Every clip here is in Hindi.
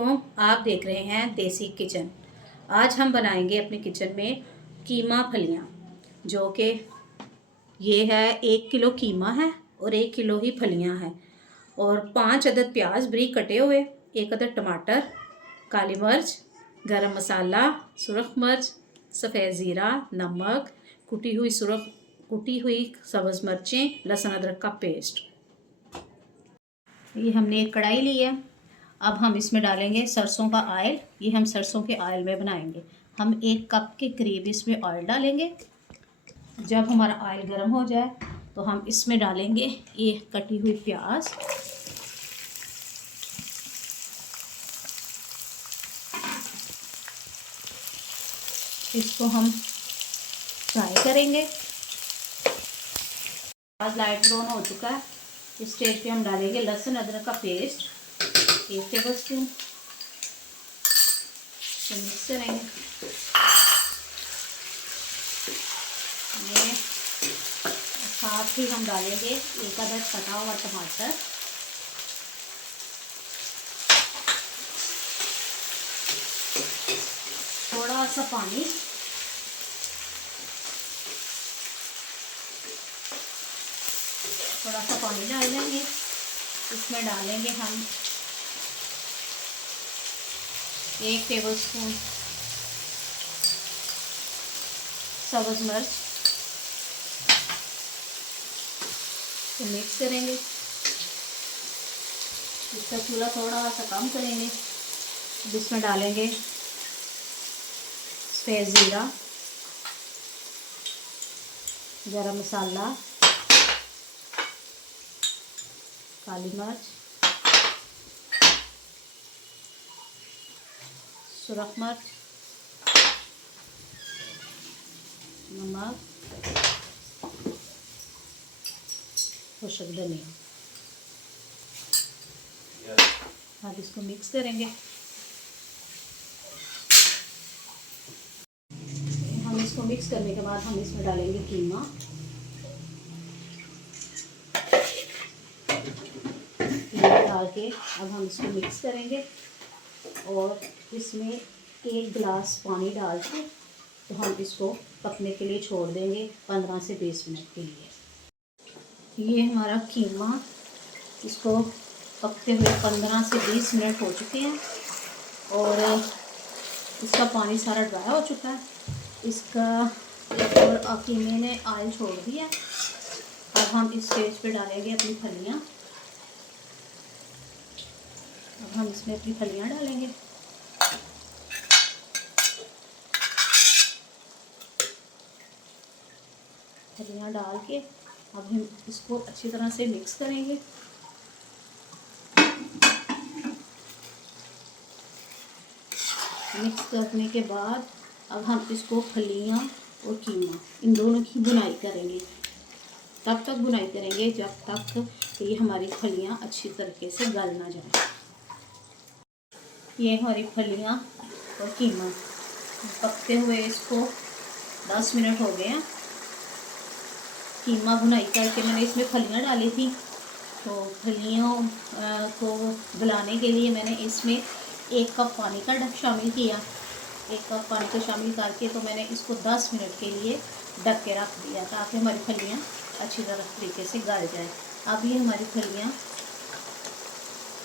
अस्सलामुअलैकुम। आप देख रहे हैं देसी किचन। आज हम बनाएंगे अपने किचन में कीमा फलियां, जो कि ये है 1 किलो कीमा है और 1 किलो ही फलियां हैं, और 5 अदद प्याज बारीक कटे हुए, 1 अदद टमाटर, काली मिर्च, गरम मसाला, सुरख मिर्च, सफ़ेद ज़ीरा, नमक, कुटी हुई सब्ज़ मिर्चें, लहसुन अदरक का पेस्ट। ये हमने एक कढ़ाई ली है। अब हम इसमें डालेंगे सरसों का ऑयल। ये हम सरसों के ऑयल में बनाएंगे। हम 1 कप के करीब इसमें ऑयल डालेंगे। जब हमारा ऑयल गर्म हो जाए तो हम इसमें डालेंगे ये कटी हुई प्याज। इसको हम फ्राई करेंगे। प्याज लाइट ब्राउन हो चुका है। इस स्टेज पे हम डालेंगे लहसुन अदरक का पेस्ट 1 टेबल स्पून। तो मिक्स करेंगे। साथ ही हम डालेंगे 1 अदद कटा हुआ टमाटर, थोड़ा सा पानी, डाल देंगे। इसमें डालेंगे हम 1 टेबल स्पून सब्ज़ मिर्च। तो मिक्स करेंगे। इसका चूल्हा थोड़ा सा कम करेंगे। इसमें डालेंगे सफ़ेद ज़ीरा, गरम मसाला, काली मिर्च, सुरख मिर्च, नमक, खुशक धनिया। अब इसको मिक्स करेंगे। हम इसको मिक्स करने के बाद हम इसमें डालेंगे कीमा। डाल के अब हम इसको मिक्स करेंगे और इसमें 1 गिलास पानी डाल के तो हम इसको पकने के लिए छोड़ देंगे 15 से 20 मिनट के लिए। ये हमारा कीमा, इसको पकते हुए 15 से 20 मिनट हो चुके हैं और इसका पानी सारा ड्राई हो चुका है। इसका और कीमे ने ऑयल छोड़ दिया। अब हम इस स्टेज पे डालेंगे अपनी फलियां। अब हम इसमें अपनी फलियां डालेंगे। फलियां डाल के अब हम इसको अच्छी तरह से मिक्स करेंगे। मिक्स करने के बाद अब हम इसको फलियां और कीमा इन दोनों की बुनाई करेंगे। तब तक बुनाई करेंगे जब तक ये हमारी फलियां अच्छी तरीके से गल ना जाए। ये हमारी फलियां और कीमा पकते हुए इसको 10 मिनट हो गए हैं। कीमा बुनाई करके मैंने इसमें फलियां डाली थी, तो फलियों को गलाने के लिए मैंने इसमें 1 कप पानी का शामिल किया। 1 कप पानी को शामिल करके तो मैंने इसको 10 मिनट के लिए ढक के रख दिया ताकि हमारी फलियां अच्छी तरह तरीके से गल जाए। अब ये हमारी फलियां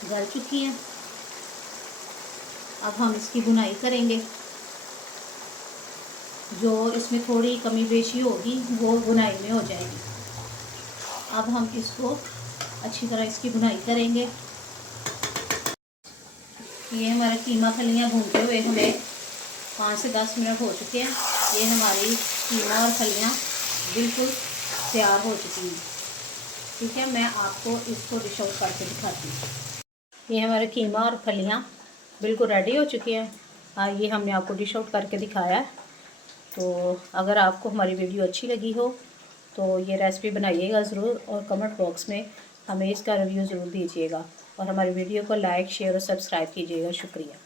गल चुकी हैं। अब हम इसकी बुनाई करेंगे। जो इसमें थोड़ी कमी बेशी होगी वो बुनाई में हो जाएगी। अब हम इसको अच्छी तरह इसकी बुनाई करेंगे। ये हमारा कीमा फलियां भूनते हुए हमें 5 से 10 मिनट हो चुके हैं। ये हमारी कीमा और फलियां बिल्कुल तैयार हो चुकी हैं। ठीक है, मैं आपको इसको डिश आउट करके दिखाती हूँ। ये हमारे कीमा और फलियां बिल्कुल रेडी हो चुकी हैं। ये हमने आपको डिश आउट करके दिखाया है। तो अगर आपको हमारी वीडियो अच्छी लगी हो तो ये रेसिपी बनाइएगा ज़रूर और कमेंट बॉक्स में हमें इसका रिव्यू ज़रूर दीजिएगा और हमारी वीडियो को लाइक, शेयर और सब्सक्राइब कीजिएगा। शुक्रिया।